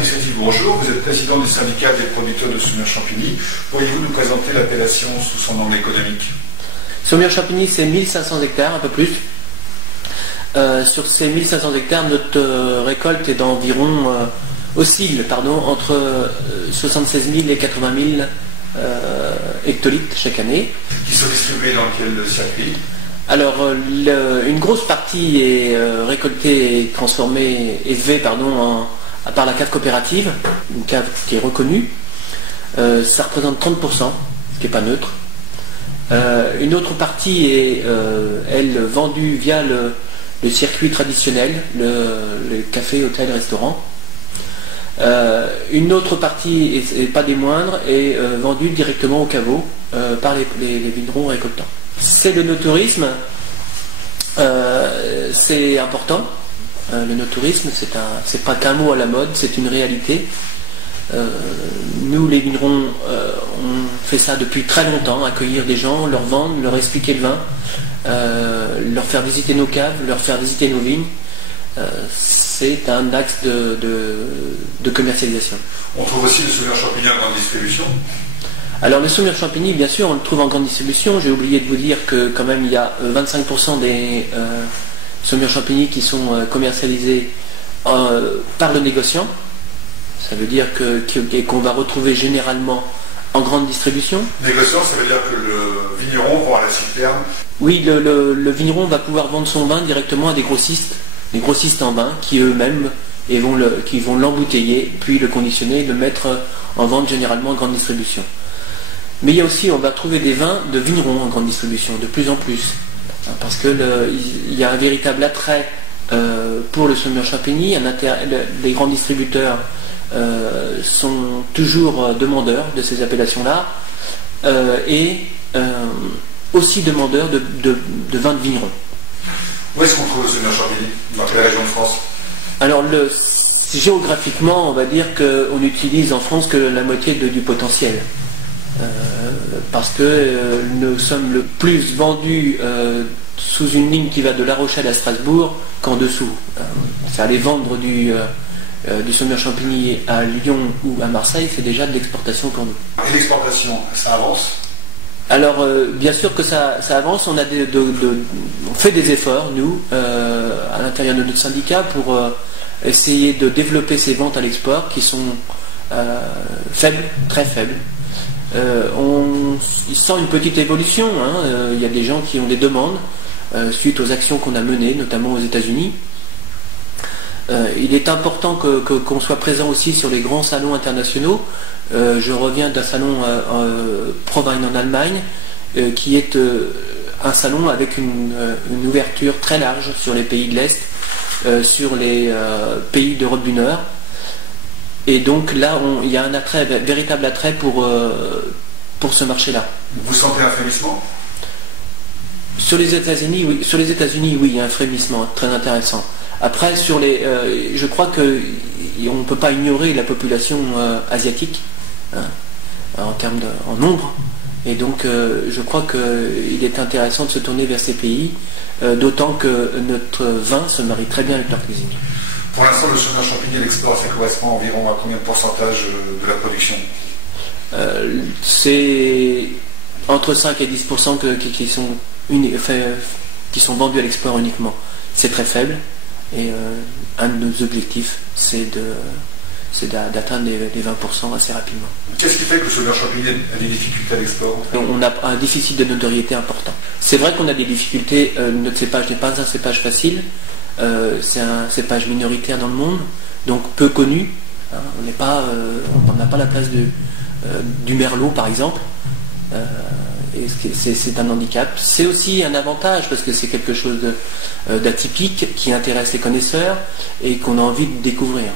Patrick Sétif, bonjour. Vous êtes président du syndicat des producteurs de Saumur-Champigny. Pourriez-vous nous présenter l'appellation sous son nom économique? Saumur-Champigny, c'est 1500 hectares, un peu plus. Sur ces 1500 hectares, notre récolte est d'environ, oscille entre 76 000 et 80 000 hectolitres chaque année. Qui sont distribués dans quel circuit? Alors, une grosse partie est récoltée et transformée, élevée par la cave coopérative, une cave qui est reconnue. Ça représente 30%, ce qui n'est pas neutre. Une autre partie est, elle, vendue via le circuit traditionnel, le café, hôtel, restaurant. Une autre partie, et pas des moindres, est vendue directement au caveau par les vignerons récoltants. C'est le no-tourisme, c'est important. Le no-tourisme, c'est pas qu'un mot à la mode, c'est une réalité. Nous, les vignerons, on fait ça depuis très longtemps, accueillir des gens, leur vendre, leur expliquer le vin, leur faire visiter nos caves, leur faire visiter nos vignes. C'est un axe de commercialisation. On trouve aussi le Saumur-Champigny en grande distribution? Alors le Saumur-Champigny, bien sûr, on le trouve en grande distribution. J'ai oublié de vous dire que quand même il y a 25% des Saumur-Champigny qui sont commercialisés par le négociant. Ça veut dire qu'on va retrouver généralement en grande distribution. Négociant, ça veut dire que le vigneron va à la citerne? Oui, le vigneron va pouvoir vendre son vin directement à des grossistes en vin qui eux-mêmes vont l'embouteiller, puis le conditionner et le mettre en vente généralement en grande distribution. Mais il y a aussi, on va trouver des vins de vignerons en grande distribution, de plus en plus. Parce qu'il y a un véritable attrait pour le Saumur-Champigny. Les grands distributeurs sont toujours demandeurs de ces appellations-là et aussi demandeurs de vins de vignerons. Où est-ce qu'on trouve le Saumur-Champigny? Dans quelle région de France? Alors, géographiquement, on va dire qu'on utilise en France que la moitié du potentiel. Parce que nous sommes le plus vendus sous une ligne qui va de La Rochelle à Strasbourg qu'en dessous. C'est aller vendre du Saumur-Champigny à Lyon ou à Marseille, c'est déjà de l'exportation pour nous. Et l'exportation, ça avance? Alors, bien sûr que ça avance. On fait des efforts, nous, à l'intérieur de notre syndicat, pour essayer de développer ces ventes à l'export qui sont faibles, très faibles. Il sent une petite évolution. Il y a des gens qui ont des demandes suite aux actions qu'on a menées, notamment aux États-Unis. Il est important qu'on soit présent aussi sur les grands salons internationaux. Je reviens d'un salon Provine en Allemagne, qui est un salon avec une ouverture très large sur les pays de l'Est, sur les pays d'Europe du Nord. Et donc là, il y a un véritable attrait pour ce marché-là. Vous sentez un frémissement? Sur les États-Unis, oui. Sur les États-Unis, oui, il y a un frémissement très intéressant. Après, je crois qu'on ne peut pas ignorer la population asiatique en nombre. Et donc, je crois qu'il est intéressant de se tourner vers ces pays, d'autant que notre vin se marie très bien avec leur cuisine. Pour l'instant, le Saumur-Champigny à l'export, ça correspond environ à combien de pourcentage de la production? C'est entre 5 et 10% qui sont vendus à l'export uniquement. C'est très faible. Et un de nos objectifs, c'est d'atteindre les 20% assez rapidement. Qu'est-ce qui fait que le Saumur-Champigny a des difficultés à l'export? On a un déficit de notoriété important. C'est vrai qu'on a des difficultés. Notre cépage n'est pas un cépage facile. C'est un cépage minoritaire dans le monde, donc peu connu. On n'a pas la place du merlot, par exemple. Et c'est un handicap. C'est aussi un avantage parce que c'est quelque chose d'atypique qui intéresse les connaisseurs et qu'on a envie de découvrir.